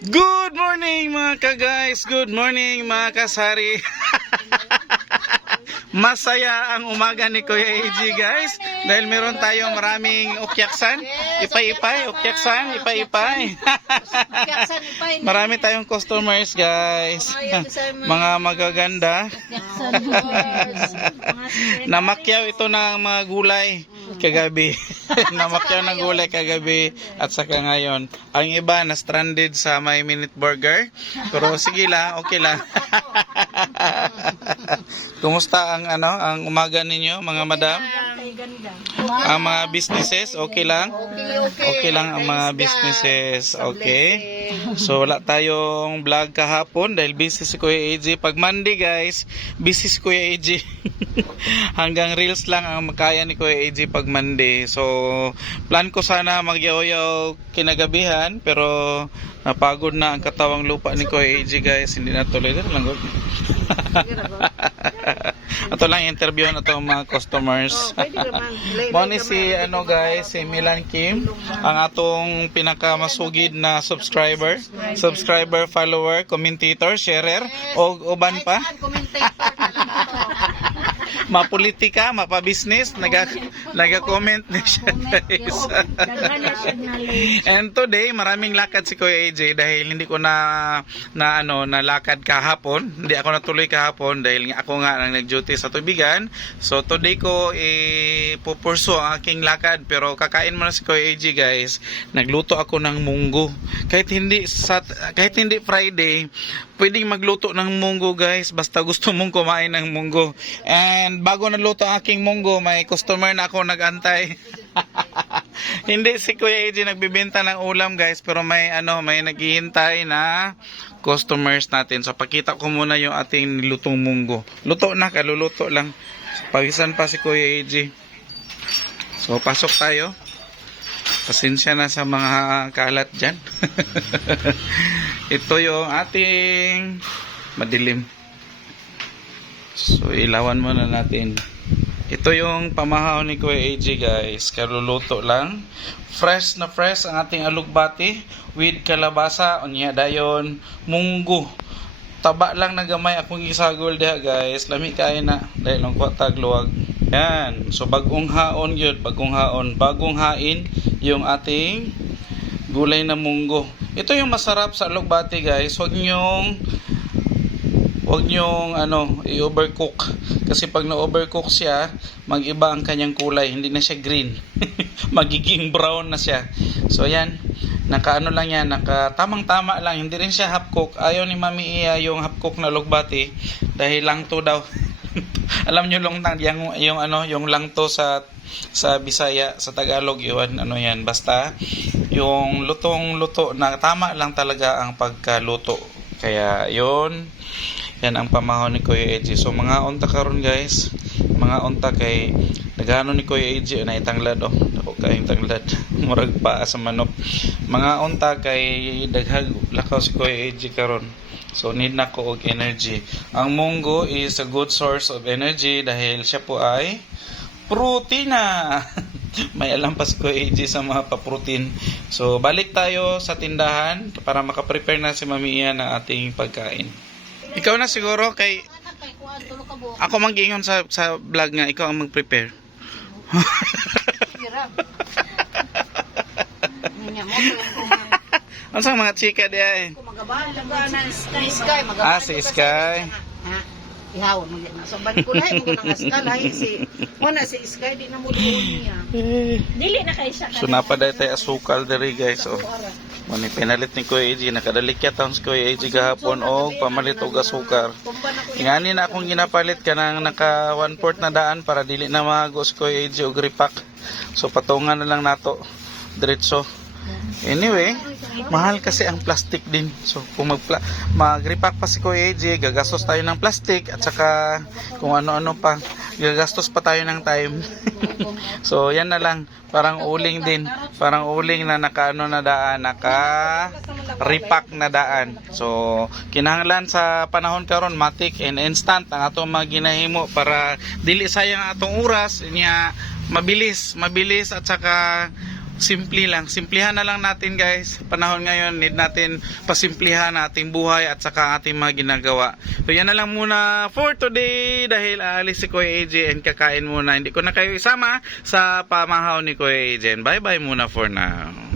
Good morning mga ka-guys, good morning mga kasari. Masaya ang umaga ni Kuya AG guys dahil meron tayong maraming ukyaksan, ipay-ipay, ukyaksan, ipay-ipay. Marami tayong customers guys, mga magaganda. Namakyaw ito ng mga gulay kagabi. Namakyaw ng gulay kagabi at saka ngayon. Ang iba na stranded sa My Minute Burger. Pero sige lang, okay lang. Kumusta ang umaga ninyo mga madam? Ang mga businesses, okay lang? Okay lang ang mga businesses, okay? So wala tayong vlog kahapon dahil busy si Kuya AJ. Pag Monday guys, busy si Kuya AJ. Hanggang reels lang ang makaya ni Kuya AJ pag Monday. So plan ko sana magyaw-yaw kinagabihan pero napagod na ang katawang lupa ni Kuya AJ guys. Hindi na tuloy na lang. Ito lang interview na itong mga customers. Muna si guys, si Milan Kim, ang atong pinakamasugid na subscriber, follower, commentator, sharer, o uban pa. Mapolitika, mapa-business, naga-comment na siya guys. And today, maraming lakad si Kuya AJ dahil hindi ko nalakad kahapon. Hindi ako natuloy kahapon dahil ako nga nang nag-duty sa tubigan. So today ko pupurso ang aking lakad pero kakain mo na si Kuya AJ guys. Nagluto ako ng munggo. Kahit hindi Friday, pwedeng magluto ng munggo guys basta gusto mong kumain ng munggo. And bago naluto ang aking munggo, may customer na ako nag-antay. Hindi si Kuya AJ nagbibenta ng ulam guys, pero may naghihintay na customers natin. So pakita ko muna yung ating nilutong munggo. Luto na, kaluluto lang. Pawisan pa si Kuya AJ. So pasok tayo. Pasensya na sa mga kalat dyan. Ito yung ating madilim. So ilawan muna natin. Ito yung pamahaw ni Kuya AJ guys. Kaluluto lang. Fresh na fresh ang ating alugbati with kalabasa, unya dayon, munggo. Taba lang na gamay akong isagol diha guys. Lami kain na dahil ang kwatag luwag. Yan. So bagong haon yun, bagong hain yung ating gulay na munggo. Ito yung masarap sa alugbati guys. Huwag nyong i-overcook kasi pag na-overcook siya, mag-iba ang kanyang kulay, hindi na siya green. Magiging brown na siya. So yan, tamang-tama lang, hindi rin siya half cook. Ayaw ni Mami Iya yung half cook na lugbati dahil langto daw. Alam niyo yung langto sa Bisaya, sa Tagalog yun, yan, basta yung lutong-luto na tama lang talaga ang pagkaluto. Kaya yon. Yan ang pamahon ni Kuya AJ. So mga unta karon guys, mga unta kay nagano ni Kuya AJ na itanglad ako kay tanglad murag pa sa manok. Mga unta kay daghag lakaw si Kuya AJ karon. So need na ko og energy. Ang munggo is a good source of energy dahil siya po ay protina. May alam pa si Kuya AJ sa mga pa-protein. So balik tayo sa tindahan para makaprepare na si Mami Iya ng ating pagkain. Ikaw na siguro kay ako manggingon sa vlog nga ikaw ang mag-prepare. Ano sa mga chika diya eh? Si Sky. Ihawon mo na. So ban ko lahi mo nang askal lahi si Sky di na mo niya. Dili na kay siya. So napaday tay asukal diri guys. So muni pinalit ni Kuya AJ, nakadalikyat ang si Kuya AJ gahapon og pamalit og asukar. Ingani na akong ginapalit kanang naka 1/4 na daan para dili na mago si Kuya AJ og repack. So patungan na lang nato diretso. Anyway, mahal kasi ang plastic din. So kung mag-repack pa si Kuya AJ, gagastos tayo ng plastic at saka kung ano-ano pa, gagastos pa tayo ng time. So yan na lang, parang uling din, parang uling na naka-repack na daan. So kinahanglan sa panahon karon matik and instant ang atong mga ginahimo para dili sayang atong oras niya, mabilis at saka Simple lang. Simplihan na lang natin guys. Panahon ngayon, need natin pasimplihan ating buhay at saka ating mga ginagawa. So yan na lang muna for today dahil aalis si Kuya AJ and kakain muna. Hindi ko na kayo isama sa pamahaw ni Kuya AJ. Bye bye muna for now.